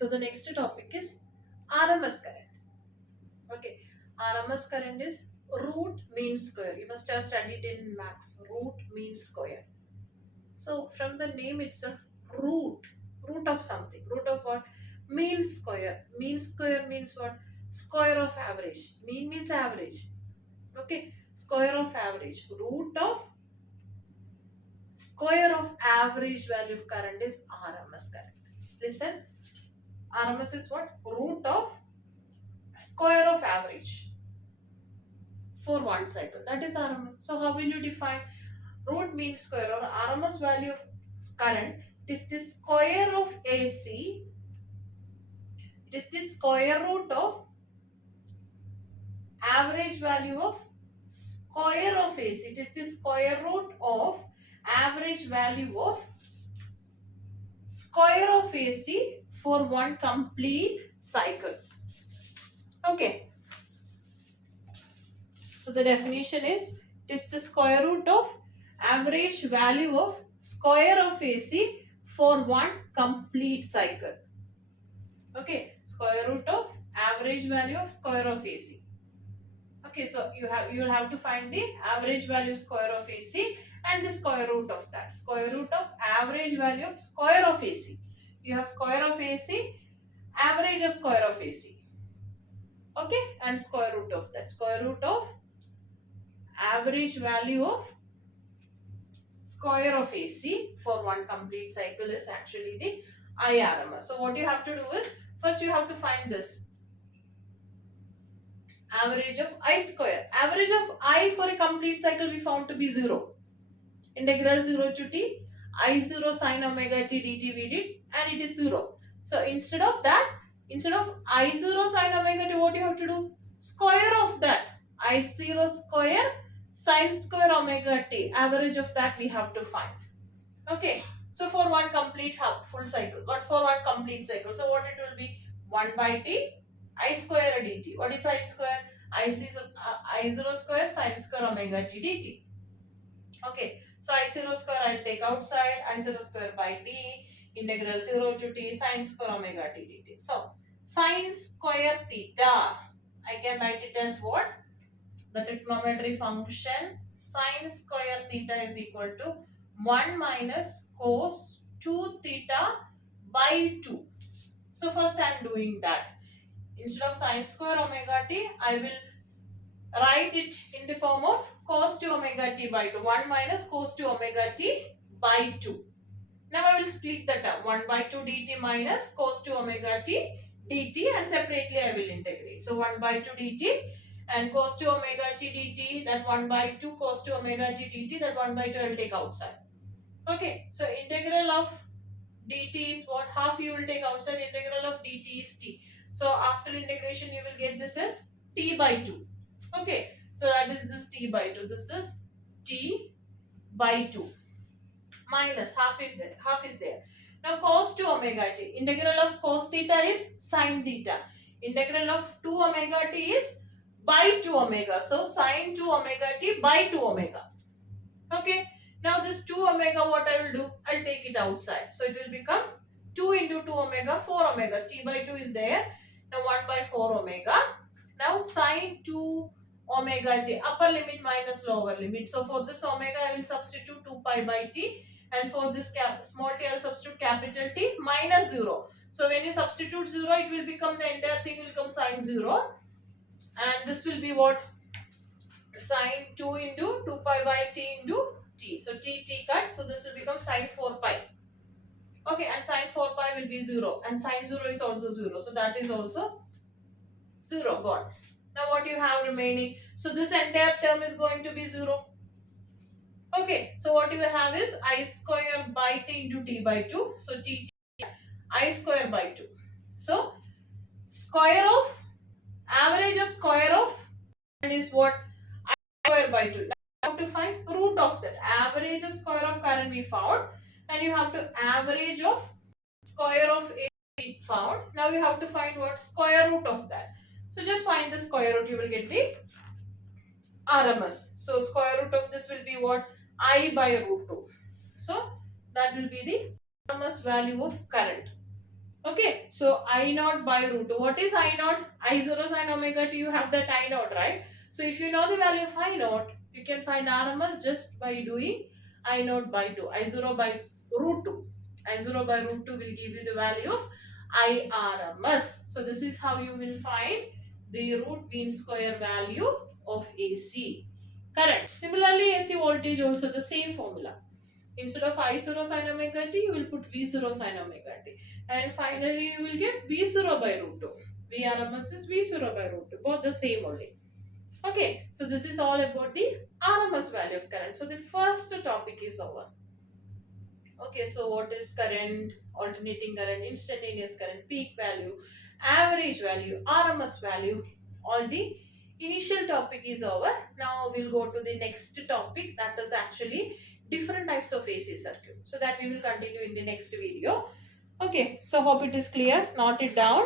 So the next topic is RMS current. Okay, RMS current is root mean square. You must have studied in maths. Root mean square. So from the name itself, root, root of something. Root of what? Mean square. Mean square means what? Square of average. Mean means average. Okay, square of average. Root of square of average value of current is RMS current. Listen, RMS is what? Root of square of average for one cycle. That is RMS. So how will you define root mean square or RMS value of current? It is the square of AC. It is the square root of average value of square of AC. It is the square root of average value of square of AC for one complete cycle. Okay. So the definition is it is the square root of average value of square of AC for one complete cycle. Okay, square root of average value of square of AC. Okay, so you will have to find the average value square of AC and the square root of that. Square root of average value of square of AC. You have square of AC, average of square of AC. Okay, and square root of that. Square root of average value of square of AC for one complete cycle is actually the IRMS. So what you have to do is, first you have to find this average of I square. Average of I for a complete cycle we found to be 0. Integral 0 to t, I0 sine omega t dt we did, and it is 0. So instead of that, instead of I0 sine omega t, what you have to do? Square of that. I0 square sine square omega t. Average of that we have to find. Okay. So for one complete full cycle, for one complete cycle. So what it will be? 1 by t I square dt. What is I square? I0 square sine square omega t dt. Okay. So I0 square I will take outside. I0 square by t integral 0 to t sine square omega t dt. So sine square theta, I can write it as what? The trigonometry function sine square theta is equal to 1 minus cos 2 theta by 2. So first I am doing that. Instead of sine square omega t, I will write it in the form of cos 2 omega t by 2. 1 minus cos 2 omega t by 2. Now I will split that up. 1 by 2 dt minus cos 2 omega t dt, and separately I will integrate. So 1 by 2 dt and cos 2 omega t dt, that 1 by 2 cos 2 omega t dt, that 1 by 2 I will take outside. Okay, so integral of dt is what? Half you will take outside. Integral of dt is t. So after integration you will get this as t by 2. Okay, so that is this t by 2. This is t by 2 minus half is there. Now cos 2 omega t. Integral of cos theta is sin theta. Integral of 2 omega t is by 2 omega. So sin 2 omega t by 2 omega. Okay. Now this 2 omega, what I will do? I will take it outside. So it will become 2 into 2 omega, 4 omega. T by 2 is there. Now 1 by 4 omega. Now sin 2 omega t. Upper limit minus lower limit. So for this omega, I will substitute 2 pi by t. And for this small t, I will substitute capital T minus 0. So when you substitute 0, it will become, the entire thing will become sin 0. And this will be what? Sin 2 into 2 pi by t into t. So t cut. So this will become sin 4 pi. Okay, and sin 4 pi will be 0. And sin 0 is also 0. So that is also 0 gone. Now what you have remaining? So this entire term is going to be 0. Okay, so what you have is I square by t into t by 2. So t I square by 2. So square of average of square of is what? I square by 2. Now you have to find root of that. Average of square of current we found, and you have to average of square of a we found. Now you have to find what? Square root of that. So just find the square root, you will get the RMS. So square root of this will be what? I by root 2. So that will be the RMS value of current. Okay, so I naught by root 2. What is I naught? I0 sine omega t, you have that I naught, right? So if you know the value of I naught, you can find RMS just by doing I naught by 2. I0 by root 2. I0 by root 2 will give you the value of IRMS. So this is how you will find the root mean square value of AC. Correct. Similarly, AC voltage also the same formula. Instead of I0 sin omega t, you will put V0 sin omega t. And finally, you will get V0 by root 2. VRMS is V0 by root 2. Both the same only. Okay, so this is all about the RMS value of current. So the first topic is over. Okay, so what is current, alternating current, instantaneous current, peak value, average value, RMS value, all the initial topic is over. Now we'll go to the next topic, that is actually different types of AC circuit. So that we will continue in the next video. Okay, so hope it is clear. Note it down.